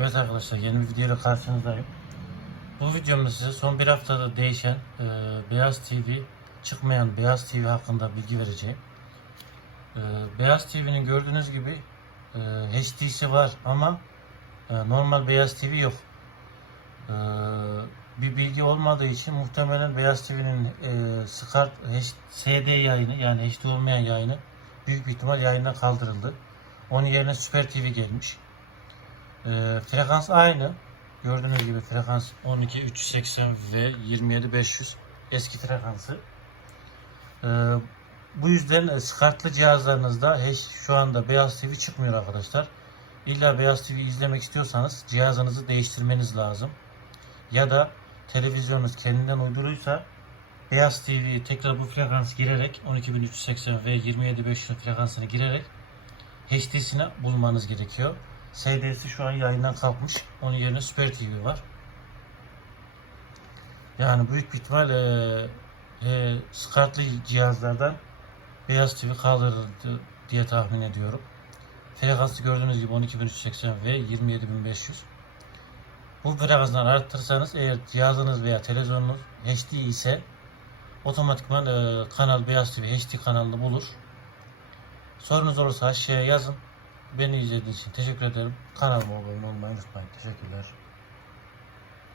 Evet arkadaşlar yeni bir videoyla karşınızdayım. Bu videomda size son bir haftada değişen e, Beyaz TV, çıkmayan Beyaz TV hakkında bilgi vereceğim. E, Beyaz TV'nin gördüğünüz gibi e, HD'si var ama e, normal Beyaz TV yok. E, bir bilgi olmadığı için muhtemelen Beyaz TV'nin e, SCART H- SD yayını yani HD olmayan yayını büyük bir ihtimal yayından kaldırıldı. Onun yerine Süper TV gelmiş. Ee, frekans aynı. Gördüğünüz gibi frekans 12 380 ve 27 500 eski frekansı. Ee, bu yüzden e, SCART'lı cihazlarınızda hiç şu anda Beyaz TV çıkmıyor arkadaşlar. İlla Beyaz TV izlemek istiyorsanız cihazınızı değiştirmeniz lazım. Ya da televizyonunuz kendinden uyduruysa Beyaz TV tekrar bu frekans girerek 12380 ve 27500 frekansını girerek HD'sini bulmanız gerekiyor. SD'si şu an yayından kalkmış. Onun yerine Super TV var. Yani büyük bir ihtimal e, e, SCART'lı cihazlardan Beyaz TV kaldırıldı diye tahmin ediyorum. Frekansı gördüğünüz gibi 12380 ve 27500. Bu frekansları arttırırsanız eğer cihazınız veya televizyonunuz HD ise otomatikman e, kanal Beyaz TV HD kanalını bulur. Sorunuz olursa aşağıya yazın. Beni izlediğiniz için teşekkür ederim. Kanalıma abone olmayı unutmayın. Teşekkürler.